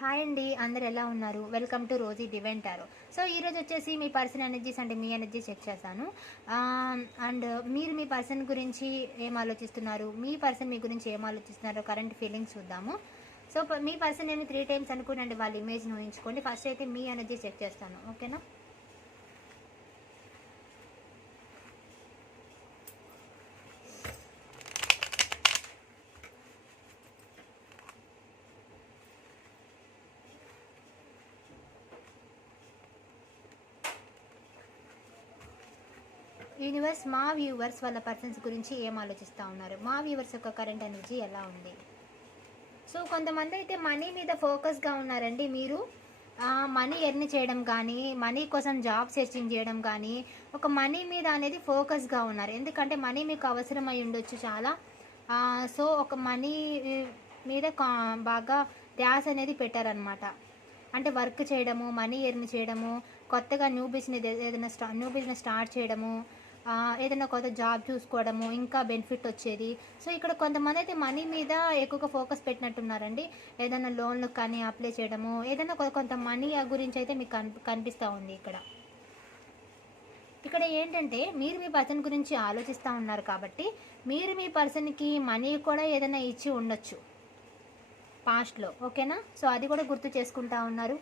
Hi అండి అందరు ఎలా ఉన్నారు? Welcome to Rosy divine tarot so ఈరోజు వచ్చేసి మీ పర్సన్ ఎనర్జీస్ అంటే మీ ఎనర్జీ చెక్ చేశాను. Um, అండ్ మీరు మీ పర్సన్ గురించి ఏం ఆలోచిస్తున్నారు? మీ పర్సన్ మీ గురించి ఏం ఆలోచిస్తున్నారో కరెంట్ ఫీలింగ్స్ చూద్దాము. సో మీ పర్సన్ నేను త్రీ టైమ్స్ అనుకునండి వాళ్ళ ఇమేజ్ ఊహించుకోండి. ఫస్ట్ అయితే మీ ఎనర్జీ చెక్ చేస్తాను. ఓకేనా వ్యూవర్స్ మా వ్యూవర్స్ వాళ్ళ పర్సన్స్ గురించి ఏం ఆలోచిస్తూ ఉన్నారు? మా వ్యూవర్స్ యొక్క కరెంట్ ఎనర్జీ ఎలా ఉంది? సో కొంతమంది అయితే మనీ మీద ఫోకస్గా ఉన్నారండి. మీరు మనీ ఎర్న్ చేయడం కానీ మనీ కోసం జాబ్ సెర్చింగ్ చేయడం కానీ ఒక మనీ మీద అనేది ఫోకస్గా ఉన్నారు. ఎందుకంటే మనీ మీకు అవసరమై ఉండొచ్చు చాలా. సో ఒక మనీ మీద కా- బాగా ధ్యాస అనేది పెట్టారనమాట అంటే వర్క్ చేయడము మనీ ఎర్న్ చేయడము కొత్తగా న్యూ బిజినెస్ ఏదైనా స్టా న్యూ బిజినెస్ స్టార్ట్ చేయడము ఏదైనా కొత్త జాబ్ చూసుకోవడము ఇంకా బెనిఫిట్ వచ్చేది. సో ఇక్కడ కొంతమంది అయితే మనీ మీద ఎక్కువగా ఫోకస్ పెట్టినట్టున్నారండి. ఏదైనా లోన్లు కానీ అప్లై చేయడము ఏదైనా కొ- కొంత మనీ గురించి అయితే మీకు కనిపి కనిపిస్తూ ఉంది ఇక్కడ. ఇక్కడ ఏంటంటే మీరు మీ పర్సన్ గురించి ఆలోచిస్తూ ఉన్నారు కాబట్టి మీరు మీ పర్సన్కి మనీ కూడా ఏదైనా ఇచ్చి ఉండొచ్చు. పాస్ట్లో ఓకేనా? సో అది కూడా గుర్తు చేసుకుంటా ఉన్నారు.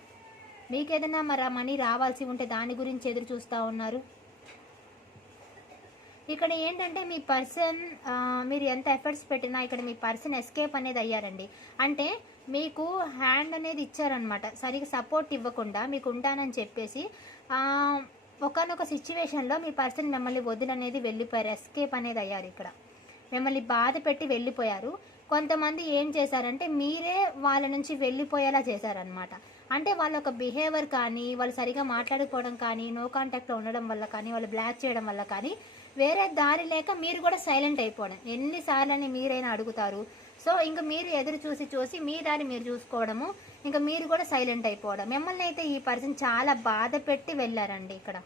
మీకు ఏదైనా మరి మనీ రావాల్సి ఉంటే దాని గురించి ఎదురు చూస్తూ ఉన్నారు. ఇక్కడ ఏంటంటే మీ పర్సన్ మీరు ఎంత ఎఫర్ట్స్ పెట్టినా ఇక్కడ మీ పర్సన్ ఎస్కేప్ అనేది అయ్యారండి. అంటే మీకు హ్యాండ్ అనేది ఇచ్చారనమాట సరిగ్గా సపోర్ట్ ఇవ్వకుండా మీకు ఉంటానని చెప్పేసి ఒకనొక సిచ్యువేషన్లో మీ పర్సన్ మిమ్మల్ని వదిలనేది వెళ్ళిపోయారు. ఎస్కేప్ అనేది అయ్యారు ఇక్కడ. మిమ్మల్ని బాధ పెట్టి వెళ్ళిపోయారు. కొంతమంది ఏం చేశారంటే మీరే వాళ్ళ నుంచి వెళ్ళిపోయేలా చేశారనమాట అంటే వాళ్ళ ఒక బిహేవియర్ కానీ వాళ్ళు సరిగా మాట్లాడుకోవడం కానీ నో కాంటాక్ట్లో ఉండడం వల్ల కానీ వాళ్ళు బ్లాక్ చేయడం వల్ల కానీ వేరే దారి లేక మీరు కూడా సైలెంట్ అయిపోవడం. ఎన్నిసార్లు మీరైనా అడుగుతారు. సో ఇంకా మీరు ఎదురు చూసి చూసి మీ దారి మీరు చూసుకోవడము ఇంకా మీరు కూడా సైలెంట్ అయిపోవడం. మిమ్మల్ని అయితే ఈ పర్సన్ చాలా బాధ పెట్టి వెళ్ళారండి ఇక్కడ.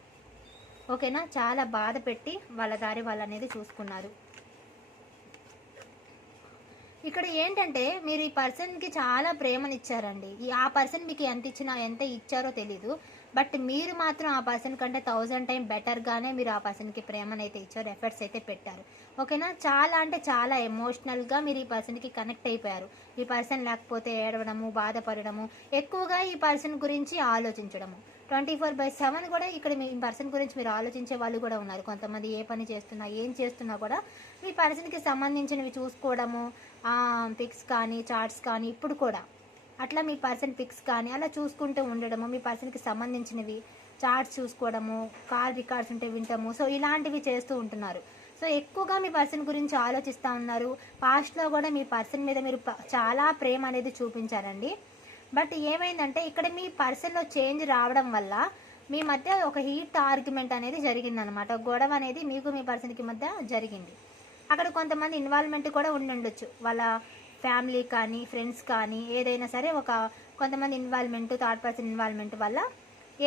ఓకేనా? చాలా బాధ పెట్టి వాళ్ళ దారి వాళ్ళు అనేది చూసుకున్నారు. ఇక్కడ ఏంటంటే మీరు ఈ పర్సన్కి చాలా ప్రేమనిచ్చారండి. ఈ ఆ పర్సన్ మీకు ఎంత ఇచ్చినా ఎంత ఇచ్చారో తెలీదు. బట్ మీరు మాత్రం ఆ పర్సన్ కంటే థౌజండ్ టైం బెటర్గానే మీరు ఆ పర్సన్కి ప్రేమనైతే ఇచ్చారు ఎఫర్ట్స్ అయితే పెట్టారు. ఓకేనా? చాలా అంటే చాలా ఎమోషనల్గా మీరు ఈ పర్సన్కి కనెక్ట్ అయిపోయారు. ఈ పర్సన్ లేకపోతే ఏడవడము బాధపడడము ఎక్కువగా ఈ పర్సన్ గురించి ఆలోచించడము. ట్వంటీ ఫోర్ బై సెవెన్ కూడా ఇక్కడ మీ పర్సన్ గురించి మీరు ఆలోచించే వాళ్ళు కూడా ఉన్నారు. కొంతమంది ఏ పని చేస్తున్నా ఏం చేస్తున్నా కూడా మీ పర్సన్కి సంబంధించినవి చూసుకోవడము పిక్స్ కానీ చార్ట్స్ కానీ ఇప్పుడు కూడా. అట్లా మీ పర్సన్ పిక్స్ కానీ అలా చూసుకుంటూ ఉండడము మీ పర్సన్కి సంబంధించినవి చార్ట్స్ చూసుకోవడము కాల్ రికార్డ్స్ ఉంటే వింటాము సో ఇలాంటివి చేస్తూ ఉంటున్నారు. సో ఎక్కువగా మీ పర్సన్ గురించి ఆలోచిస్తూ ఉన్నారు. పాస్ట్లో కూడా మీ పర్సన్ మీద మీరు చాలా ప్రేమ అనేది చూపించారండి. బట్ ఏమైందంటే ఇక్కడ మీ పర్సన్లో చేంజ్ రావడం వల్ల మీ మధ్య ఒక హీట్ ఆర్గ్యుమెంట్ అనేది జరిగిందనమాట గొడవ అనేది మీకు మీ పర్సన్కి మధ్య జరిగింది. అక్కడ కొంతమంది ఇన్వాల్వ్మెంట్ కూడా ఉండుండొచ్చు. వాళ్ళ ఫ్యామిలీ కానీ ఫ్రెండ్స్ కానీ ఏదైనా సరే ఒక కొంతమంది ఇన్వాల్వ్మెంట్ థర్డ్ పర్సన్ ఇన్వాల్వ్మెంట్ వల్ల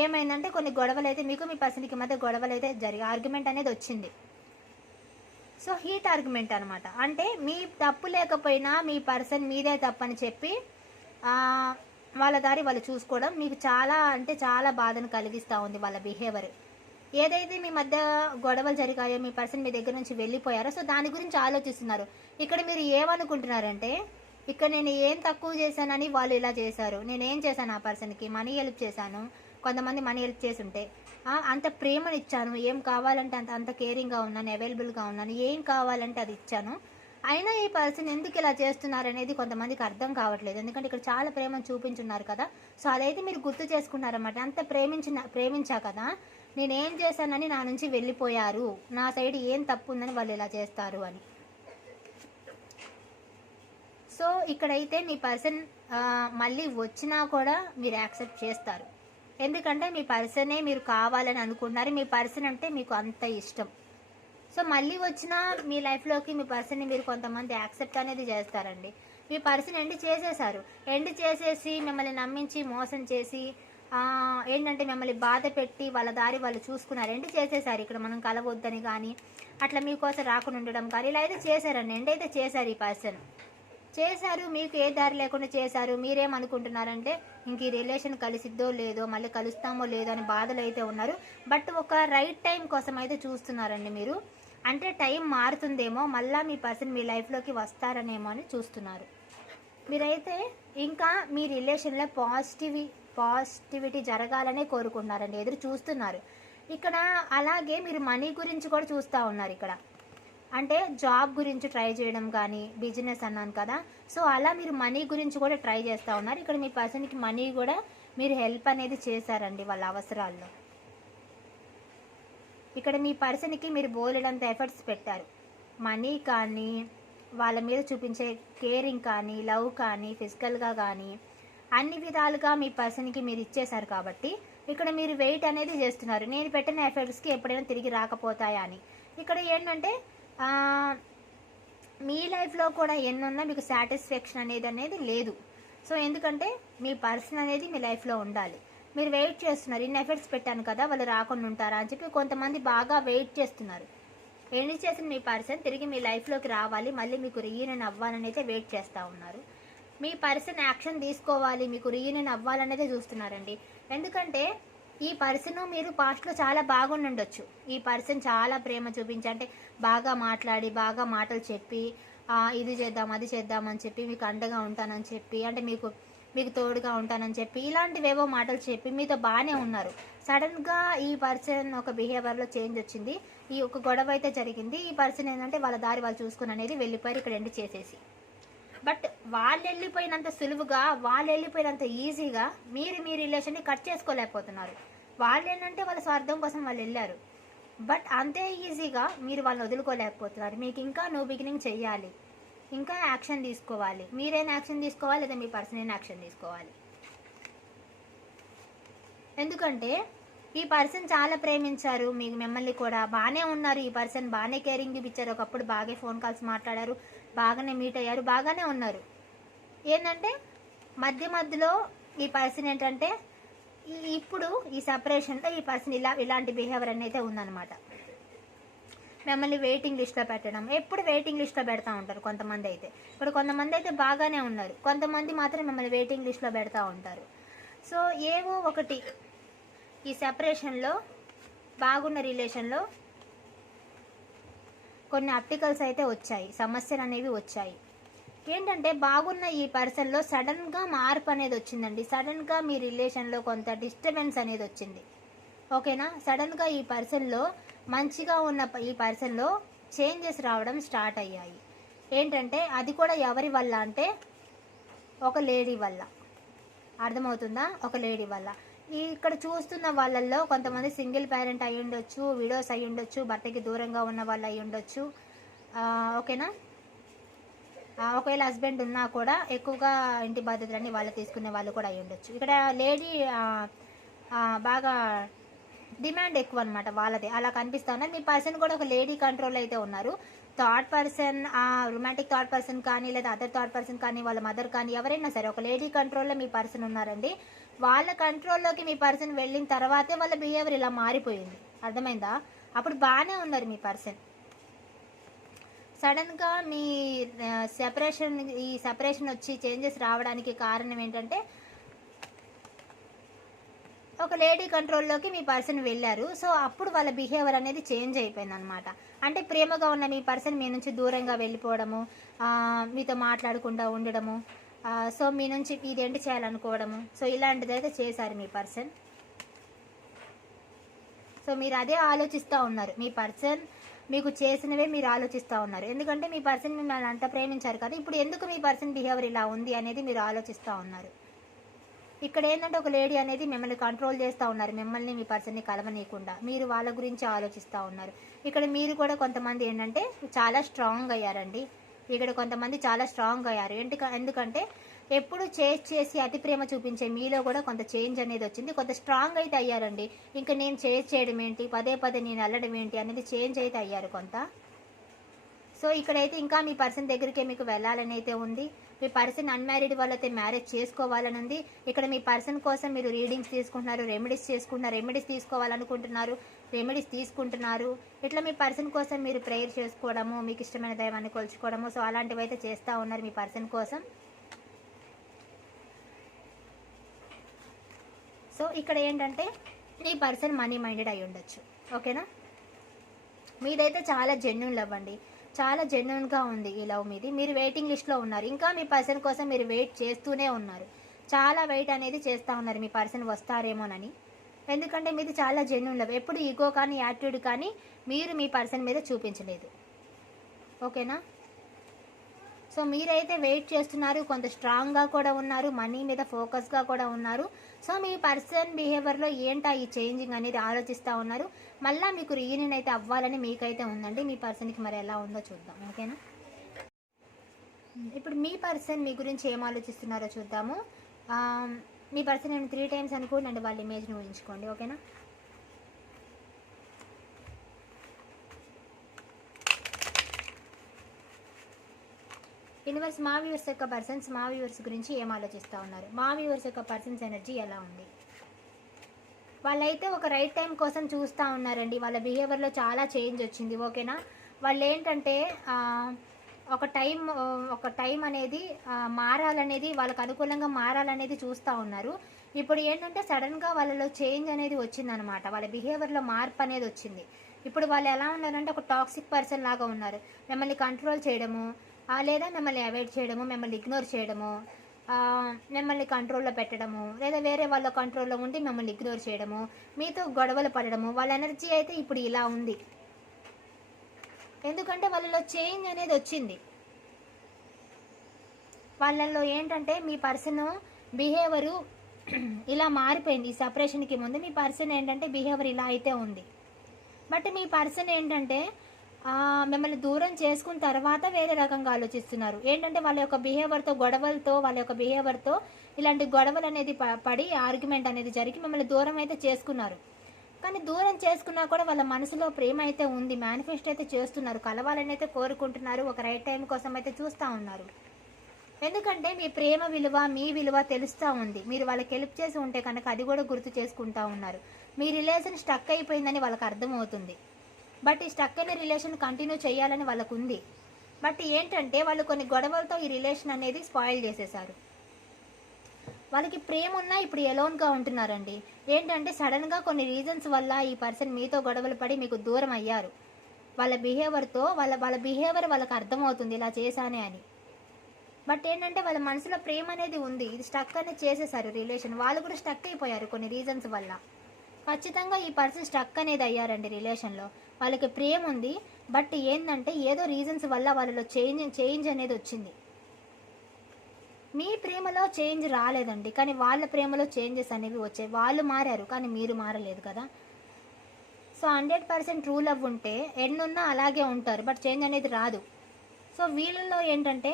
ఏమైందంటే కొన్ని గొడవలు అయితే మీకు మీ పర్సన్కి మధ్య గొడవలు అయితే జరిగి ఆర్గ్యుమెంట్ అనేది వచ్చింది. సో హీట్ ఆర్గ్యుమెంట్ అనమాట అంటే మీ తప్పు లేకపోయినా మీ పర్సన్ మీదే తప్పని చెప్పి వాళ్ళ దారి వాళ్ళు చూసుకోవడం మీకు చాలా అంటే చాలా బాధను కలిగిస్తూ ఉంది వాళ్ళ బిహేవియర్ ఏదైతే మీ మధ్య గొడవలు జరిగాయో మీ పర్సన్ మీ దగ్గర నుంచి వెళ్ళిపోయారో సో దాని గురించి ఆలోచిస్తున్నారు. ఇక్కడ మీరు ఏమనుకుంటున్నారంటే ఇక్కడ నేను ఏం తక్కువ చేశానని వాళ్ళు ఇలా చేశారు. నేను ఏం చేశాను ఆ పర్సన్కి? మనీ హెల్ప్ చేశాను. కొంతమంది మనీ హెల్ప్ చేసి ఉంటే అంత ప్రేమను ఇచ్చాను. ఏం కావాలంటే అంత అంత కేరింగ్గా ఉన్నాను అవైలబుల్గా ఉన్నాను. ఏం కావాలంటే అది ఇచ్చాను. అయినా ఈ పర్సన్ ఎందుకు ఇలా చేస్తున్నారు అనేది కొంతమందికి అర్థం కావట్లేదు. ఎందుకంటే ఇక్కడ చాలా ప్రేమను చూపించున్నారు కదా. సో అదైతే మీరు గుర్తు చేసుకున్నారన్నమాట. అంత ప్రేమించిన ప్రేమించా కదా. నేనేం చేశానని నా నుంచి వెళ్ళిపోయారు. నా సైడ్ ఏం తప్పు ఉందని వాళ్ళు ఇలా చేస్తారు అని. సో ఇక్కడైతే మీ పర్సన్ మళ్ళీ వచ్చినా కూడా మీరు యాక్సెప్ట్ చేస్తారు. ఎందుకంటే మీ పర్సనే మీరు కావాలని అనుకుంటున్నారు. మీ పర్సన్ అంటే మీకు అంత ఇష్టం. సో మళ్ళీ వచ్చినా మీ లైఫ్లోకి మీ పర్సన్ని మీరు కొంతమంది యాక్సెప్ట్ అనేది చేస్తారండి. మీ పర్సన్ ఎండ్ చేసేసారు ఎండ్ చేసేసి మిమ్మల్ని నమ్మించి మోసం చేసి ఏంటంటే మిమ్మల్ని బాధ పెట్టి వాళ్ళ దారి వాళ్ళు చూసుకున్నారండి చేసేసారు ఇక్కడ మనం కలవద్దని కానీ అట్లా మీకోసం రాకుండా ఉండడం కానీ ఇలా అయితే చేశారండి. ఎండ్ అయితే చేశారు ఈ పర్సన్. చేశారు మీకు ఏ దారి లేకుండా చేశారు మీరేమనుకుంటున్నారంటే ఇంక ఈ రిలేషన్ కలిసిద్దో లేదో మళ్ళీ కలుస్తామో లేదో అని బాధలు అయితే ఉన్నారు. బట్ ఒక రైట్ టైం కోసం అయితే చూస్తున్నారండి మీరు. అంటే టైం మారుతుందేమో మళ్ళీ మీ పర్సన్ మీ లైఫ్లోకి వస్తారనేమో అని చూస్తున్నారు. మీరైతే ఇంకా మీ రిలేషన్లో పాజిటివ్ పాజిటివిటీ జరగాలనే కోరుకుంటున్నారండి. ఎదురు చూస్తున్నారు. ఇక్కడ అలాగే మీరు మనీ గురించి కూడా చూస్తూ ఉన్నారు ఇక్కడ. అంటే జాబ్ గురించి ట్రై చేయడం కానీ బిజినెస్ అన్నాను కదా. సో అలా మీరు మనీ గురించి కూడా ట్రై చేస్తూ ఉన్నారు. ఇక్కడ మీ పర్సన్కి మనీ కూడా మీరు హెల్ప్ అనేది చేశారండి వాళ్ళ అవసరాల్లో. ఇక్కడ మీ పర్సన్కి మీరు బోలెడంత ఎఫర్ట్స్ పెట్టారు. మనీ కానీ వాళ్ళ మీద చూపించే కేరింగ్ కానీ లవ్ కానీ ఫిజికల్గా కానీ అన్ని విధాలుగా మీ పర్సన్కి మీరు ఇచ్చేశారు కాబట్టి ఇక్కడ మీరు వెయిట్ అనేది చేస్తున్నారు. నేను పెట్టిన ఎఫర్ట్స్కి ఎప్పుడైనా తిరిగి రాకపోతాయా అని. ఇక్కడ ఏంటంటే మీ లైఫ్లో కూడా ఎన్నున్నా మీకు సాటిస్ఫాక్షన్ అనేది అనేది లేదు. సో ఎందుకంటే మీ పర్సన్ అనేది మీ లైఫ్లో ఉండాలి. మీరు వెయిట్ చేస్తున్నారు. ఇన్ని ఎఫర్ట్స్ పెట్టాను కదా వాళ్ళు రాకుండా ఉంటారా అని చెప్పి కొంతమంది బాగా వెయిట్ చేస్తున్నారు. ఎన్ని చేసిన మీ పర్సన్ తిరిగి మీ లైఫ్లోకి రావాలి. మళ్ళీ మీకు రీయూనియన్ అవ్వాలని అయితే వెయిట్ చేస్తూ ఉన్నారు. మీ పర్సన్ యాక్షన్ తీసుకోవాలి మీకు రీయూనియన్ అవ్వాలనేది చూస్తున్నారండి. ఎందుకంటే ఈ పర్సన్ మీరు పాస్ట్లో చాలా బాగుండొచ్చు ఈ పర్సన్ చాలా ప్రేమ చూపించి అంటే బాగా మాట్లాడి బాగా మాటలు చెప్పి ఇది చేద్దాం అది చేద్దాం అని చెప్పి మీకు అండగా ఉంటానని చెప్పి అంటే మీకు మీకు తోడుగా ఉంటానని చెప్పి ఇలాంటివేవో మాటలు చెప్పి మీతో బాగానే ఉన్నారు. సడన్గా ఈ పర్సన్ ఒక బిహేవియర్లో చేంజ్ వచ్చింది. ఈ ఒక గొడవ అయితే జరిగింది. ఈ పర్సన్ ఏంటంటే వాళ్ళ దారి వాళ్ళు చూసుకుని అనేది వెళ్ళిపోయారు. ఇక్కడ ఎండ్ చేసేసి. బట్ వాళ్ళు వెళ్ళిపోయినంత సులువుగా వాళ్ళు వెళ్ళిపోయినంత ఈజీగా మీరు మీ రిలేషన్ని కట్ చేసుకోలేకపోతున్నారు. వాళ్ళు ఏంటంటే వాళ్ళ స్వార్థం కోసం వాళ్ళు వెళ్ళారు బట్ అంతే ఈజీగా మీరు వాళ్ళని వదులుకోలేకపోతున్నారు. మీకు ఇంకా నో బిగినింగ్ చేయాలి ఇంకా యాక్షన్ తీసుకోవాలి. మీరేం యాక్షన్ తీసుకోవాలి లేదా మీ పర్సన్ ఏం యాక్షన్ తీసుకోవాలి? ఎందుకంటే ఈ పర్సన్ చాలా ప్రేమించారు. మీకు మిమ్మల్ని కూడా బాగానే ఉన్నారు. ఈ పర్సన్ బాగానే కేరింగ్ చూపించారు. ఒకప్పుడు బాగా ఫోన్ కాల్స్ మాట్లాడారు. బాగానే మీట్ అయ్యారు బాగానే ఉన్నారు. ఏంటంటే మధ్య మధ్యలో ఈ పర్సన్ ఏంటంటే ఇప్పుడు ఈ సపరేషన్లో ఈ పర్సన్ ఇలా ఇలాంటి బిహేవియర్ అనేది ఉందన్నమాట. మిమ్మల్ని వెయిటింగ్ లిస్ట్లో పెట్టడం. ఎప్పుడు వెయిటింగ్ లిస్ట్లో పెడతా ఉంటారు కొంతమంది అయితే. ఇప్పుడు కొంతమంది అయితే బాగానే ఉన్నారు. కొంతమంది మాత్రం మిమ్మల్ని వెయిటింగ్ లిస్ట్లో పెడతా ఉంటారు. సో ఏవో ఒకటి ఈ సెపరేషన్లో బాగున్న రిలేషన్లో కొన్ని ఆర్టికల్స్ అయితే వచ్చాయి. సమస్యలు అనేవి వచ్చాయి. ఏంటంటే బాగున్న ఈ పర్సన్లో సడన్గా మార్పు అనేది వచ్చిందండి. సడన్గా మీ రిలేషన్లో కొంత డిస్టర్బెన్స్ అనేది వచ్చింది. ఓకేనా? సడన్గా ఈ పర్సన్లో మంచిగా ఉన్న ఈ పర్సన్లో చేంజెస్ రావడం స్టార్ట్ అయ్యాయి. ఏంటంటే అది కూడా ఎవరి వల్ల అంటే ఒక లేడీ వల్ల. అర్థమవుతుందా? ఒక లేడీ వల్ల. ఇక్కడ చూస్తున్న వాళ్ళల్లో కొంతమంది సింగిల్ పేరెంట్ అయి ఉండొచ్చు విడోస్ అయి ఉండొచ్చు భర్తకి దూరంగా ఉన్న వాళ్ళు అయి ఉండొచ్చు. ఓకేనా? ఒకవేళ హస్బెండ్ ఉన్నా కూడా ఎక్కువగా ఇంటి బాధ్యతలన్నీ వాళ్ళు తీసుకునే వాళ్ళు కూడా అయి ఉండొచ్చు. ఇక్కడ లేడీ బాగా డిమాండ్ ఎక్కువ అనమాట వాళ్ళది. అలా కనిపిస్తా ఉన్నారు మీ పర్సన్ కూడా ఒక లేడీ కంట్రోల్ అయితే ఉన్నారు. Third person romantic third person కానీ లేదా అదర్ థర్డ్ పర్సన్ కానీ వాళ్ళ మదర్ కానీ ఎవరైనా సరే ఒక లేడీ కంట్రోల్లో మీ పర్సన్ ఉన్నారండి. వాళ్ళ కంట్రోల్లోకి మీ పర్సన్ వెళ్ళిన తర్వాతే వాళ్ళ బిహేవియర్ ఇలా మారిపోయింది. అర్థమైందా? అప్పుడు బాగానే ఉన్నారు మీ పర్సన్. సడన్గా మీ సెపరేషన్ ఈ సెపరేషన్ వచ్చి చేంజెస్ రావడానికి కారణం ఏంటంటే ఒక లేడీ కంట్రోల్లోకి మీ పర్సన్ వెళ్ళారు. సో అప్పుడు వాళ్ళ బిహేవియర్ అనేది చేంజ్ అయిపోయింది అనమాట అంటే ప్రేమగా ఉన్న మీ పర్సన్ మీ నుంచి దూరంగా వెళ్ళిపోవడము మీతో మాట్లాడకుండా ఉండడము సో మీ నుంచి ఇది ఎండ్ చేయాలనుకోవడము? సో ఇలాంటిది అయితే చేశారు మీ పర్సన్. సో మీరు అదే ఆలోచిస్తూ ఉన్నారు. మీ పర్సన్ మీకు చేసినవే మీరు ఆలోచిస్తూ ఉన్నారు. ఎందుకంటే మీ పర్సన్ మిమ్మల్ని అంత ప్రేమించారు కదా. ఇప్పుడు ఎందుకు మీ పర్సన్ బిహేవియర్ ఇలా ఉంది అనేది మీరు ఆలోచిస్తూ ఉన్నారు. ఇక్కడ ఏంటంటే ఒక లేడీ అనేది మిమ్మల్ని కంట్రోల్ చేస్తూ ఉన్నారు. మిమ్మల్ని మీ పర్సన్ని కలవనీయకుండా. మీరు వాళ్ళ గురించి ఆలోచిస్తూ ఉన్నారు. ఇక్కడ మీరు కూడా కొంతమంది ఏంటంటే చాలా స్ట్రాంగ్ అయ్యారండి. ఇక్కడ కొంతమంది చాలా స్ట్రాంగ్ అయ్యారు. ఎందుక ఎందుకంటే ఎప్పుడు చేసి చేసి అతి ప్రేమ చూపించే మీలో కూడా కొంత చేంజ్ అనేది వచ్చింది. కొంత స్ట్రాంగ్ అయితే అయ్యారండి. ఇంకా నేను చేసి చేయడం ఏంటి? పదే పదే నేను వెళ్ళడం ఏంటి అనేది చేంజ్ అయితే అయ్యారు కొంత. సో ఇక్కడైతే ఇంకా మీ పర్సన్ దగ్గరికే మీకు వెళ్ళాలని అయితే ఉంది. మీ పర్సన్ అన్మ్యారీడ్ వాళ్ళైతే మ్యారేజ్ చేసుకోవాలని ఉంది. ఇక్కడ మీ పర్సన్ కోసం మీరు రీడింగ్స్ తీసుకుంటున్నారు రెమెడీస్ చేసుకుంటున్నారు రెమెడీస్ తీసుకోవాలనుకుంటున్నారు. రెమెడీస్ తీసుకుంటున్నారు. ఇట్లా మీ పర్సన్ కోసం మీరు ప్రేయర్ చేసుకోవడము మీకు ఇష్టమైన దైవాన్ని కొలుచుకోవడము సో అలాంటివి అయితే చేస్తూ ఉన్నారు మీ పర్సన్ కోసం. సో ఇక్కడ ఏంటంటే మీ పర్సన్ మనీ మైండెడ్ అయి ఉండొచ్చు. ఓకేనా? మీదైతే చాలా జెన్యున్ లవ్ అండి. చాలా జెన్యున్గా ఉంది ఈ లవ్ మీది. మీరు వెయిటింగ్ లిస్ట్లో ఉన్నారు. ఇంకా మీ పర్సన్ కోసం మీరు వెయిట్ చేస్తూనే ఉన్నారు. చాలా వెయిట్ అనేది చేస్తూ ఉన్నారు. మీ పర్సన్ వస్తారేమోనని. ఎందుకంటే మీది చాలా జెన్యున్ లవ్ ఎప్పుడు ఈగో కానీ యాటిట్యూడ్ కానీ మీరు మీ పర్సన్ మీద చూపించలేదు. ఓకేనా? సో మీరైతే వెయిట్ చేస్తున్నారు కొంత స్ట్రాంగ్గా కూడా ఉన్నారు మనీ మీద ఫోకస్గా కూడా ఉన్నారు. సో మీ పర్సన్ బిహేవియర్లో ఏంటా ఈ చేంజింగ్ అనేది ఆలోచిస్తూ ఉన్నారు. మళ్ళీ మీకు రీయూనియన్ అయితే అవ్వాలని మీకైతే ఉందండి. మీ పర్సన్కి మరి ఎలా ఉందో చూద్దాం. ఓకేనా? ఇప్పుడు మీ పర్సన్ మీ గురించి ఏం ఆలోచిస్తున్నారో చూద్దాము. మీ పర్సన్ నేను త్రీ టైమ్స్ అనుకోండి వాళ్ళ ఇమేజ్ని ఊహించుకోండి ఓకేనా యూనివర్స్ మా వ్యూవర్స్ యొక్క పర్సన్స్ మా వ్యూవర్స్ గురించి ఏం ఆలోచిస్తూ ఉన్నారు? మా వ్యూవర్స్ యొక్క పర్సన్స్ ఎనర్జీ ఎలా ఉంది? వాళ్ళైతే ఒక రైట్ టైం కోసం చూస్తూ ఉన్నారండి. వాళ్ళ బిహేవియర్లో చాలా చేంజ్ వచ్చింది ఓకేనా వాళ్ళు ఏంటంటే ఒక టైం ఒక టైం అనేది మారాలనేది వాళ్ళకు అనుకూలంగా మారాలనేది చూస్తూ ఉన్నారు. ఇప్పుడు ఏంటంటే సడన్గా వాళ్ళలో చేంజ్ అనేది వచ్చిందనమాట. వాళ్ళ బిహేవియర్లో మార్పు అనేది వచ్చింది. ఇప్పుడు వాళ్ళు ఎలా ఉన్నారంటే ఒక టాక్సిక్ పర్సన్ లాగా ఉన్నారు. మిమ్మల్ని కంట్రోల్ చేయడము లేదా మిమ్మల్ని అవాయిడ్ చేయడము మిమ్మల్ని ఇగ్నోర్ చేయడము మిమ్మల్ని కంట్రోల్లో పెట్టడము లేదా వేరే వాళ్ళ కంట్రోల్లో ఉండి మిమ్మల్ని ఇగ్నోర్ చేయడము మీతో గొడవలు పడడము వాళ్ళ ఎనర్జీ అయితే ఇప్పుడు ఇలా ఉంది. ఎందుకంటే వాళ్ళలో చేంజ్ అనేది వచ్చింది. వాళ్ళల్లో ఏంటంటే మీ పర్సన్ బిహేవరు ఇలా మారిపోయింది. ఈ సపరేషన్కి ముందు మీ పర్సన్ ఏంటంటే బిహేవియర్ ఇలా అయితే ఉంది. బట్ మీ పర్సన్ ఏంటంటే మిమ్మల్ని దూరం చేసుకున్న తర్వాత వేరే రకంగా ఆలోచిస్తున్నారు. ఏంటంటే వాళ్ళ యొక్క బిహేవియర్తో గొడవలతో వాళ్ళ యొక్క బిహేవియర్తో ఇలాంటి గొడవలు అనేది ప- పడి ఆర్గ్యుమెంట్ అనేది జరిగి మిమ్మల్ని దూరం అయితే చేసుకున్నారు. కానీ దూరం చేసుకున్నా కూడా వాళ్ళ మనసులో ప్రేమ అయితే ఉంది. మేనిఫెస్టో అయితే చేస్తున్నారు. కలవాలని అయితే కోరుకుంటున్నారు. ఒక రైట్ టైం కోసం అయితే చూస్తూ ఉన్నారు. ఎందుకంటే మీ ప్రేమ విలువ మీ విలువ తెలుస్తూ ఉంది. మీరు వాళ్ళకి హెల్ప్ చేసి ఉంటే కనుక అది కూడా గుర్తు చేసుకుంటా ఉన్నారు. మీ రిలేషన్ స్టక్ అయిపోయిందని వాళ్ళకి అర్థమవుతుంది. బట్ ఈ స్టక్ అయిన రిలేషన్ కంటిన్యూ చేయాలని వాళ్ళకు ఉంది బట్ ఏంటంటే వాళ్ళు కొన్ని గొడవలతో ఈ రిలేషన్ అనేది స్పాయిల్ చేసేశారు వాళ్ళకి ప్రేమ ఉన్నా ఇప్పుడు ఎలోన్గా ఉంటున్నారండి. ఏంటంటే సడన్గా కొన్ని రీజన్స్ వల్ల ఈ పర్సన్ మీతో గొడవలు పడి మీకు దూరం అయ్యారు. వాళ్ళ బిహేవియర్తో వాళ్ళ వాళ్ళ బిహేవియర్ వాళ్ళకి అర్థమవుతుంది ఇలా చేశానే అని. బట్ ఏంటంటే వాళ్ళ మనసులో ప్రేమ అనేది ఉంది. ఇది స్టక్ అనేది చేసేసారు రిలేషన్ వాళ్ళు కూడా స్టక్ అయిపోయారు కొన్ని రీజన్స్ వల్ల. ఖచ్చితంగా ఈ పర్సన్ స్టక్ అనేది అయ్యారండి రిలేషన్లో వాళ్ళకి ప్రేమ ఉంది. బట్ ఏంటంటే ఏదో రీజన్స్ వల్ల వాళ్ళలో చేంజ్ చేంజ్ అనేది వచ్చింది. మీ ప్రేమలో చేంజ్ రాలేదండి. కానీ వాళ్ళ ప్రేమలో చేంజెస్ అనేవి వచ్చాయి. వాళ్ళు మారారు కానీ మీరు మారలేదు కదా. So hundred percent true love ఉంటే ఎన్నున్నా అలాగే ఉంటారు బట్ చేంజ్ అనేది రాదు. సో వీళ్ళలో ఏంటంటే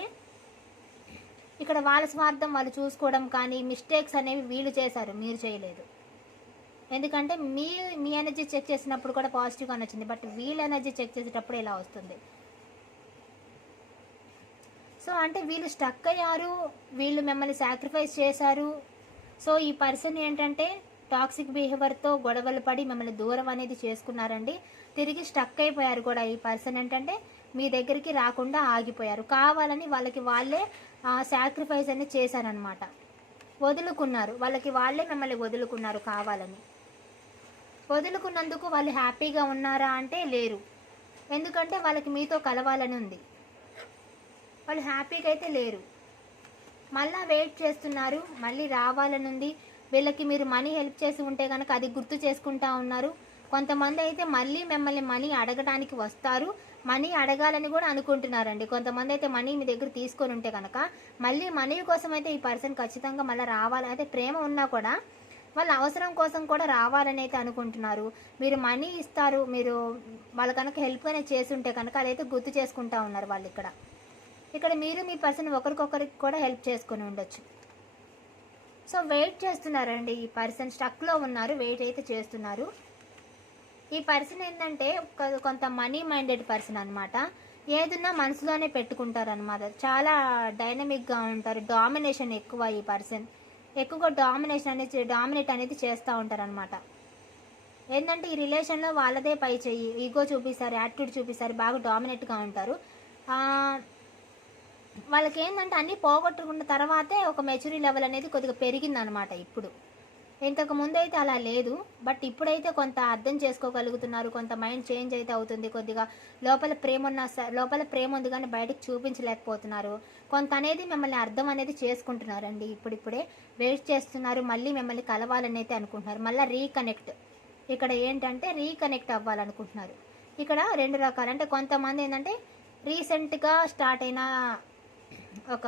ఇక్కడ వాళ్ళ స్వార్థం వాళ్ళు చూసుకోవడం కానీ మిస్టేక్స్ అనేవి వీళ్ళు చేశారు మీరు చేయలేదు. ఎందుకంటే మీ మీ ఎనర్జీ చెక్ చేసినప్పుడు కూడా పాజిటివ్గానే వచ్చింది బట్ వీళ్ళ ఎనర్జీ చెక్ చేసేటప్పుడు ఇలా వస్తుంది? సో అంటే వీళ్ళు స్టక్ అయ్యారు వీళ్ళు మిమ్మల్ని సాక్రిఫైస్ చేశారు. సో ఈ పర్సన్ ఏంటంటే టాక్సిక్ బిహేవియర్తో గొడవలు పడి మిమ్మల్ని దూరం అనేది చేసుకున్నారండి. తిరిగి స్టక్ అయిపోయారు కూడా ఈ పర్సన్ ఏంటంటే మీ దగ్గరికి రాకుండా ఆగిపోయారు. కావాలని వాళ్ళకి వాళ్ళే సాక్రిఫైస్ అనేది చేశారనమాట వదులుకున్నారు. వాళ్ళకి వాళ్ళే మిమ్మల్ని వదులుకున్నారు కావాలని. వదులుకున్నందుకు వాళ్ళు హ్యాపీగా ఉన్నారా అంటే లేరు. ఎందుకంటే వాళ్ళకి మీతో కలవాలని ఉంది. వాళ్ళు హ్యాపీగా అయితే లేరు. మళ్ళీ వెయిట్ చేస్తున్నారు. మళ్ళీ రావాలని ఉంది వీళ్ళకి మీరు మనీ హెల్ప్ చేసి ఉంటే కనుక అది గుర్తు చేసుకుంటా ఉన్నారు. కొంతమంది అయితే మళ్ళీ మిమ్మల్ని మనీ అడగడానికి వస్తారు. మనీ అడగాలని కూడా అనుకుంటున్నారండి. కొంతమంది అయితే మనీ మీ దగ్గర తీసుకొని ఉంటే కనుక మళ్ళీ మనీ కోసం అయితే ఈ పర్సన్ ఖచ్చితంగా మళ్ళీ రావాలి. అయితే ప్రేమ ఉన్నా కూడా వాళ్ళ అవసరం కోసం కూడా రావాలని అయితే అనుకుంటున్నారు. మీరు మనీ ఇస్తారు. మీరు వాళ్ళ కనుక హెల్ప్ అనేది చేసి ఉంటే కనుక అదైతే గుర్తు చేసుకుంటా ఉన్నారు వాళ్ళు ఇక్కడ. ఇక్కడ మీరు మీ పర్సన్ ఒకరికొకరికి కూడా హెల్ప్ చేసుకొని ఉండొచ్చు. సో వెయిట్ చేస్తున్నారండి. ఈ పర్సన్ స్టక్లో ఉన్నారు వెయిట్ అయితే చేస్తున్నారు. ఈ పర్సన్ ఏంటంటే కొంత మనీ మైండెడ్ పర్సన్ అనమాట ఏదున్నా మనసులోనే పెట్టుకుంటారు అనమాట చాలా డైనమిక్గా ఉంటారు డామినేషన్ ఎక్కువ ఈ పర్సన్. ఎక్కువగా డామినేషన్ అనేది డామినేట్ అనేది చేస్తూ ఉంటారు అనమాట ఏంటంటే ఈ రిలేషన్లో వాళ్ళదే పై చెయ్యి. ఈగో చూపిస్తారు యాటిట్యూడ్ చూపిస్తారు బాగా డామినేట్గా ఉంటారు. వాళ్ళకి ఏంటంటే అన్నీ పోగొట్టుకున్న తర్వాతే ఒక మెచ్యూరీ లెవెల్ అనేది కొద్దిగా పెరిగిందనమాట ఇప్పుడు. ఇంతకు ముందు అయితే అలా లేదు. బట్ ఇప్పుడైతే కొంత అర్థం చేసుకోగలుగుతున్నారు. కొంత మైండ్ చేంజ్ అయితే అవుతుంది. కొద్దిగా లోపల ప్రేమ ఉన్న లోపల ప్రేమ ఉంది కానీ బయటకు చూపించలేకపోతున్నారు. కొంత అనేది మిమ్మల్ని అర్థం అనేది చేసుకుంటున్నారండి. ఇప్పుడిప్పుడే వెయిట్ చేస్తున్నారు. మళ్ళీ మిమ్మల్ని కలవాలని అయితే అనుకుంటున్నారు. మళ్ళీ రీకనెక్ట్ ఇక్కడ ఏంటంటే రీకనెక్ట్ అవ్వాలనుకుంటున్నారు. ఇక్కడ రెండు రకాలు. అంటే కొంతమంది ఏంటంటే రీసెంట్గా స్టార్ట్ అయిన ఒక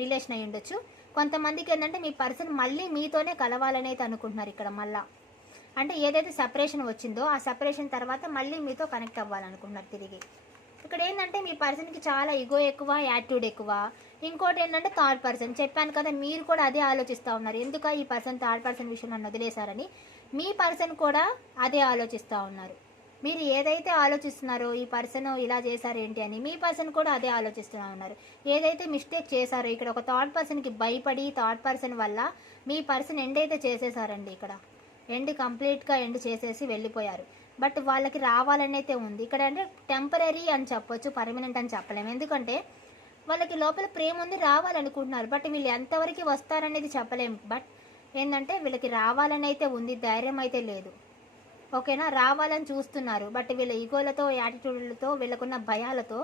రిలేషన్ అయి ఉండొచ్చు. కొంతమందికి ఏంటంటే మీ పర్సన్ మళ్ళీ మీతోనే కలవాలని అయితే అనుకుంటున్నారు ఇక్కడ మళ్ళా. అంటే ఏదైతే సపరేషన్ వచ్చిందో ఆ సపరేషన్ తర్వాత మళ్ళీ మీతో కనెక్ట్ అవ్వాలనుకుంటున్నారు తిరిగి. ఇక్కడ ఏంటంటే మీ పర్సన్కి చాలా ఇగో ఎక్కువ యాటిట్యూడ్ ఎక్కువ. ఇంకోటి ఏంటంటే థర్డ్ పర్సన్ చెప్పాను కదా మీరు కూడా అదే ఆలోచిస్తూ ఉన్నారు. ఎందుక ఈ పర్సన్ థర్డ్ పర్సన్ విషయం నన్ను వదిలేశారని? మీ పర్సన్ కూడా అదే ఆలోచిస్తూ ఉన్నారు. మీరు ఏదైతే ఆలోచిస్తున్నారో ఈ పర్సన్ ఇలా చేశారు ఏంటి అని మీ పర్సన్ కూడా అదే ఆలోచిస్తున్నా ఉన్నారు. ఏదైతే మిస్టేక్ చేశారో ఇక్కడ ఒక థర్డ్ పర్సన్కి భయపడి థర్డ్ పర్సన్ వల్ల మీ పర్సన్ ఎండ్ అయితే చేసేసారండి ఇక్కడ. ఎండ్ కంప్లీట్గా ఎండ్ చేసేసి వెళ్ళిపోయారు. బట్ వాళ్ళకి రావాలని అయితే ఉంది. ఇక్కడ అంటే టెంపరీ అని చెప్పొచ్చు పర్మనెంట్ అని చెప్పలేము. ఎందుకంటే వాళ్ళకి లోపల ప్రేమ ఉంది రావాలనుకుంటున్నారు. బట్ వీళ్ళు ఎంతవరకు వస్తారనేది చెప్పలేము. బట్ ఏంటంటే వీళ్ళకి రావాలని అయితే ఉంది ధైర్యం అయితే లేదు. ఓకేనా? రావాలని చూస్తున్నారు. బట్ వీళ్ళ ఈగోలతో యాటిట్యూడ్లతో వీళ్ళకున్న భయాలతో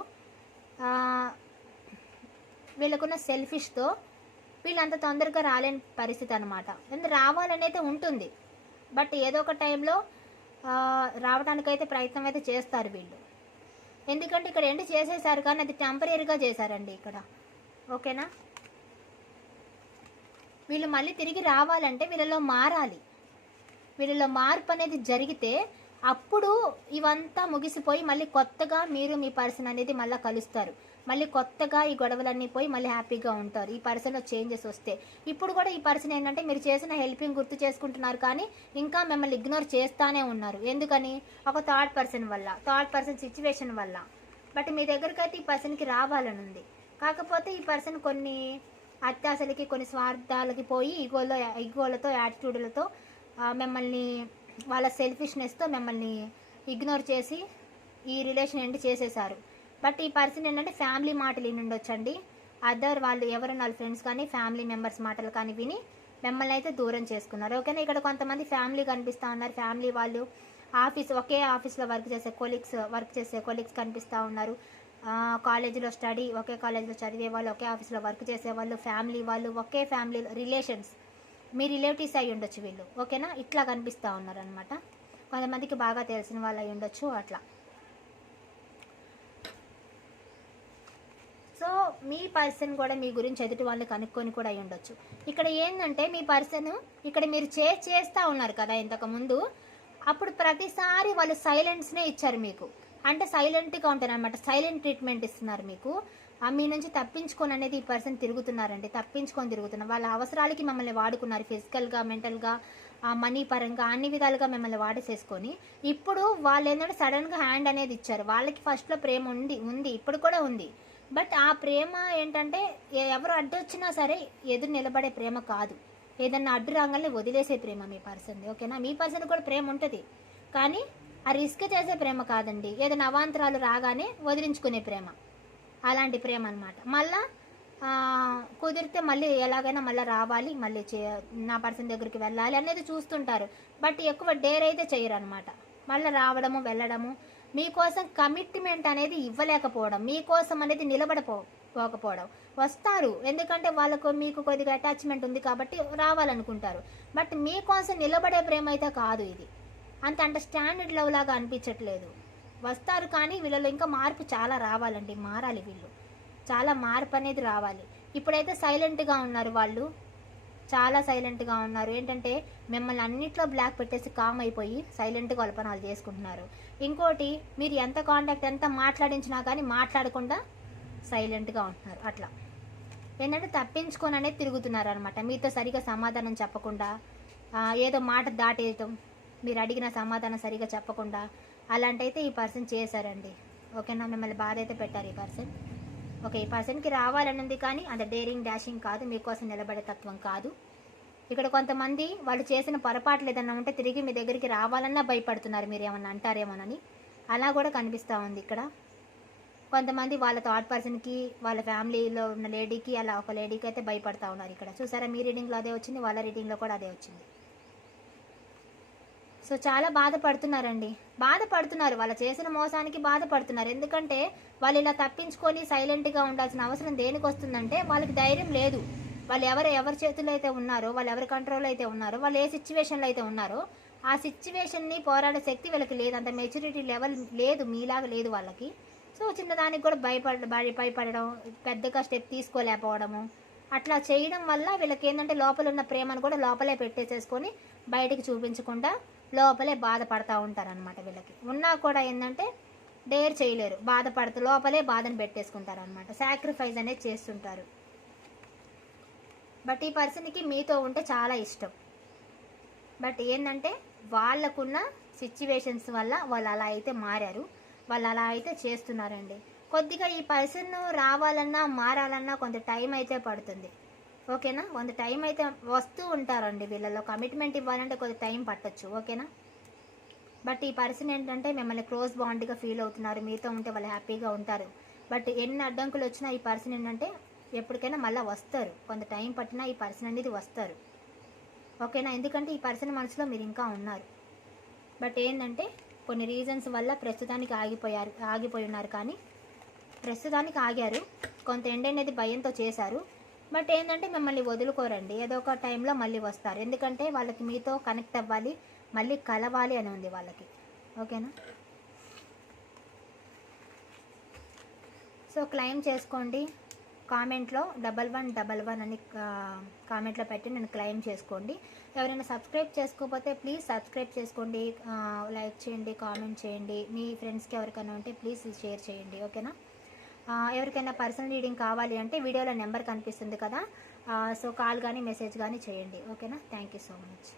వీళ్ళకున్న సెల్ఫిష్తో వీళ్ళు అంత తొందరగా రాలేని పరిస్థితి అనమాట ఎందుకు? రావాలని అయితే ఉంటుంది. బట్ ఏదో ఒక టైంలో రావడానికైతే ప్రయత్నం అయితే చేస్తారు వీళ్ళు. ఎందుకంటే ఇక్కడ ఎండ్ చేసేసారు కానీ అది టెంపరీగా చేశారండి ఇక్కడ. ఓకేనా? వీళ్ళు మళ్ళీ తిరిగి రావాలంటే వీళ్ళలో మారాలి. వీళ్ళలో మార్పు అనేది జరిగితే అప్పుడు ఇవంతా ముగిసిపోయి మళ్ళీ కొత్తగా మీరు మీ పర్సన్ అనేది మళ్ళీ కలుస్తారు. మళ్ళీ కొత్తగా ఈ గొడవలన్నీ పోయి మళ్ళీ హ్యాపీగా ఉంటారు. ఈ పర్సన్లో చేంజెస్ వస్తే. ఇప్పుడు కూడా ఈ పర్సన్ ఏంటంటే మీరు చేసిన హెల్పింగ్ గుర్తు చేసుకుంటున్నారు కానీ ఇంకా మిమ్మల్ని ఇగ్నోర్ చేస్తానే ఉన్నారు. ఎందుకని? ఒక థర్డ్ పర్సన్ వల్ల థర్డ్ పర్సన్ సిచ్యువేషన్ వల్ల. బట్ మీ దగ్గరికి అయితే ఈ పర్సన్కి రావాలని ఉంది. కాకపోతే ఈ పర్సన్ కొన్ని అత్యాశలకి కొన్ని స్వార్థాలకి పోయి ఈగోలో ఈగోలతో యాటిట్యూడ్లతో మిమ్మల్ని వాళ్ళ సెల్ఫిష్నెస్తో మిమ్మల్ని ఇగ్నోర్ చేసి ఈ రిలేషన్ ఎండ్ చేసేసారు. బట్ ఈ పర్సన్ ఏంటంటే ఫ్యామిలీ మాటలు విని ఉండొచ్చండి అదర్ వాళ్ళు ఎవరైనా వాళ్ళ ఫ్రెండ్స్ కానీ ఫ్యామిలీ మెంబర్స్ మాటలు కానీ విని మిమ్మల్ని అయితే దూరం చేసుకున్నారు. ఓకేనా ఇక్కడ కొంతమంది ఫ్యామిలీ కనిపిస్తూ ఉన్నారు. ఫ్యామిలీ వాళ్ళు ఆఫీస్ ఒకే ఆఫీస్లో వర్క్ చేసే కొలీగ్స్ వర్క్ చేసే కొలీగ్స్ కనిపిస్తూ ఉన్నారు. కాలేజీలో స్టడీ ఒకే కాలేజీలో చదివే వాళ్ళు ఒకే ఆఫీస్లో వర్క్ చేసే వాళ్ళు ఫ్యామిలీ వాళ్ళు ఒకే ఫ్యామిలీ రిలేషన్స్ మీ రిలేటివ్స్ అయి ఉండొచ్చు వీళ్ళు ఓకేనా? ఇట్లా కనిపిస్తూ ఉన్నారనమాట కొంతమందికి బాగా తెలిసిన వాళ్ళు అయి ఉండొచ్చు అట్లా. సో మీ పర్సన్ కూడా మీ గురించి ఎదుటి వాళ్ళని కనుక్కొని కూడా అయి ఉండొచ్చు. ఇక్కడ ఏంటంటే మీ పర్సన్ ఇక్కడ మీరు చే చేస్తూ ఉన్నారు కదా ఇంతకుముందు అప్పుడు ప్రతిసారి వాళ్ళు సైలెన్స్నే ఇచ్చారు మీకు. అంటే సైలెంట్గా ఉంటారు అనమాట సైలెంట్ ట్రీట్మెంట్ ఇస్తున్నారు మీకు. మీ నుంచి తప్పించుకొని అనేది ఈ పర్సన్ తిరుగుతున్నారండి. తప్పించుకొని తిరుగుతున్నారు వాళ్ళ అవసరాలకి మిమ్మల్ని వాడుకున్నారు. ఫిజికల్గా మెంటల్గా మనీ పరంగా అన్ని విధాలుగా మిమ్మల్ని వాడేసేసుకొని ఇప్పుడు వాళ్ళు ఏంటంటే సడన్గా హ్యాండ్ అనేది ఇచ్చారు. వాళ్ళకి ఫస్ట్లో ప్రేమ ఉంది ఉంది. ఇప్పుడు కూడా ఉంది. బట్ ఆ ప్రేమ ఏంటంటే ఎవరు అడ్డొచ్చినా సరే ఎదురు నిలబడే ప్రేమ కాదు. ఏదన్నా అడ్డు రాగానే వదిలేసే ప్రేమ మీ పర్సన్ది ఓకేనా? మీ పర్సన్ కూడా ప్రేమ ఉంటుంది. కానీ ఆ రిస్క్ చేసే ప్రేమ కాదండి. ఏదైనా అవాంతరాలు రాగానే వదిలించుకునే ప్రేమ. అలాంటి ప్రేమ అనమాట మళ్ళా కుదిరితే మళ్ళీ ఎలాగైనా మళ్ళీ రావాలి మళ్ళీ చే నా పర్సన్ దగ్గరికి వెళ్ళాలి అనేది చూస్తుంటారు. బట్ ఎక్కువ డేర్ అయితే చేయరు అనమాట మళ్ళీ రావడము వెళ్ళడము మీకోసం కమిట్మెంట్ అనేది ఇవ్వలేకపోవడం మీకోసం అనేది నిలబడపో పోకపోవడం. వస్తారు. ఎందుకంటే వాళ్ళకు మీకు కొద్దిగా అటాచ్మెంట్ ఉంది కాబట్టి రావాలనుకుంటారు. బట్ మీకోసం నిలబడే ప్రేమ అయితే కాదు ఇది. అంత అంటే స్టాండర్డ్ లవ్ లాగా అనిపించట్లేదు. వస్తారు కానీ వీళ్ళలో ఇంకా మార్పు చాలా రావాలండి మారాలి వీళ్ళు. చాలా మార్పు అనేది రావాలి. ఇప్పుడైతే సైలెంట్గా ఉన్నారు వాళ్ళు. చాలా సైలెంట్గా ఉన్నారు. ఏంటంటే మిమ్మల్ని అన్నిట్లో బ్లాక్ పెట్టేసి కామ్ అయిపోయి సైలెంట్గా అల్పనాలు చేసుకుంటున్నారు. ఇంకోటి మీరు ఎంత కాంటాక్ట్ ఎంత మాట్లాడించినా కానీ మాట్లాడకుండా సైలెంట్గా ఉంటున్నారు. అట్లా. ఏంటంటే తప్పించుకొని అనేది తిరుగుతున్నారు అనమాట మీతో సరిగా సమాధానం చెప్పకుండా ఏదో మాట దాటేయటం మీరు అడిగిన సమాధానం సరిగా చెప్పకుండా అలాంటైతే ఈ పర్సన్ చేశారండి. ఓకేనా? మిమ్మల్ని బాధ అయితే పెట్టారు ఈ పర్సన్. ఓకే ఈ పర్సన్కి రావాలనుంది కానీ అంత డేరింగ్ డాషింగ్ కాదు. మీకోసం నిలబడే తత్వం కాదు. ఇక్కడ కొంతమంది వాళ్ళు చేసిన పొరపాట్లు ఏదన్నా ఉంటే తిరిగి మీ దగ్గరికి రావాలన్నా భయపడుతున్నారు. మీరు ఏమన్నా అంటారేమోనని. అలా కూడా కనిపిస్తూ ఉంది ఇక్కడ. కొంతమంది వాళ్ళ థర్డ్ పర్సన్కి వాళ్ళ ఫ్యామిలీలో ఉన్న లేడీకి అలా ఒక లేడీకి అయితే భయపడతా ఉన్నారు ఇక్కడ. చూసారా? మీ రీడింగ్లో అదే వచ్చింది వాళ్ళ రీడింగ్లో కూడా అదే వచ్చింది. సో చాలా బాధపడుతున్నారండి. బాధపడుతున్నారు. వాళ్ళు చేసిన మోసానికి బాధపడుతున్నారు. ఎందుకంటే వాళ్ళు ఇలా తప్పించుకొని సైలెంట్గా ఉండాల్సిన అవసరం దేనికి వస్తుందంటే వాళ్ళకి ధైర్యం లేదు. వాళ్ళు ఎవరు ఎవరి చేతుల్లో అయితే ఉన్నారో వాళ్ళు ఎవరి కంట్రోల్ అయితే ఉన్నారో వాళ్ళు ఏ సిచ్యువేషన్లో అయితే ఉన్నారో ఆ సిచ్యువేషన్ని పోరాడే శక్తి వీళ్ళకి లేదు. అంత మెచ్యూరిటీ లెవెల్ లేదు. మీలాగా లేదు వాళ్ళకి. సో చిన్నదానికి కూడా భయపడ భయ- భయపడడం పెద్దగా స్టెప్ తీసుకోలేకపోవడము అట్లా చేయడం వల్ల వీళ్ళకి ఏంటంటే లోపల ఉన్న ప్రేమను కూడా లోపలే పెట్టేసేసుకొని బయటకు చూపించకుండా లోపలే బాధపడతా ఉంటారనమాట వీళ్ళకి. ఉన్నా కూడా ఏంటంటే డేర్ చేయలేరు. బాధపడుతూ లోపలే బాధను పెట్టేసుకుంటారు అనమాట సాక్రిఫైస్ అనేది చేస్తుంటారు. బట్ ఈ పర్సన్కి మీతో ఉంటే చాలా ఇష్టం. బట్ ఏంటంటే వాళ్ళకున్న సిచ్యువేషన్స్ వల్ల వాళ్ళు అలా అయితే మారారు. వాళ్ళు అలా అయితే చేస్తున్నారండి. కొద్దిగా ఈ పర్సన్ రావాలన్నా మారాలన్నా కొంత టైం అయితే పడుతుంది. ఓకేనా? కొంత టైం అయితే వస్తూ ఉంటారండి వీళ్ళలో. కమిట్మెంట్ ఇవ్వాలంటే కొద్ది టైం పట్టొచ్చు. ఓకేనా? బట్ ఈ పర్సన్ ఏంటంటే మిమ్మల్ని క్లోజ్ బాండ్గా ఫీల్ అవుతున్నారు. మీతో ఉంటే వాళ్ళు హ్యాపీగా ఉంటారు. బట్ ఎన్ని అడ్డంకులు వచ్చినా ఈ పర్సన్ ఏంటంటే ఎప్పటికైనా మళ్ళీ వస్తారు. కొంత టైం పట్టినా ఈ పర్సన్ అనేది వస్తారు. ఓకేనా? ఎందుకంటే ఈ పర్సన్ మనసులో మీరు ఇంకా ఉన్నారు. బట్ ఏంటంటే కొన్ని రీజన్స్ వల్ల ప్రస్తుతానికి ఆగిపోయారు ఆగిపోయి ఉన్నారు. కానీ ప్రస్తుతానికి ఆగారు. కొంత ఎండ్ అనేది భయంతో చేశారు. బట్ ఏంటంటే మిమ్మల్ని వదులుకోరండి. ఏదో ఒక టైంలో మళ్ళీ వస్తారు. ఎందుకంటే వాళ్ళకి మీతో కనెక్ట్ అవ్వాలి మళ్ళీ కలవాలి అని ఉంది వాళ్ళకి. ఓకేనా? సో క్లెయిమ్ చేసుకోండి. కామెంట్లో డబల్ వన్ డబల్ వన్ అని కామెంట్లో పెట్టి నేను క్లెయిమ్ చేసుకోండి. ఎవరైనా సబ్స్క్రైబ్ చేసుకోకపోతే ప్లీజ్ సబ్స్క్రైబ్ చేసుకోండి. లైక్ చేయండి కామెంట్ చేయండి. మీ ఫ్రెండ్స్కి ఎవరికైనా ఉంటే ప్లీజ్ షేర్ చేయండి. ఓకేనా? ఎవరికైనా పర్సనల్ రీడింగ్ కావాలి అంటే వీడియోలో నెంబర్ కనిపిస్తుంది కదా. సో కాల్ కానీ మెసేజ్ కానీ చేయండి. ఓకేనా? Thank you so much.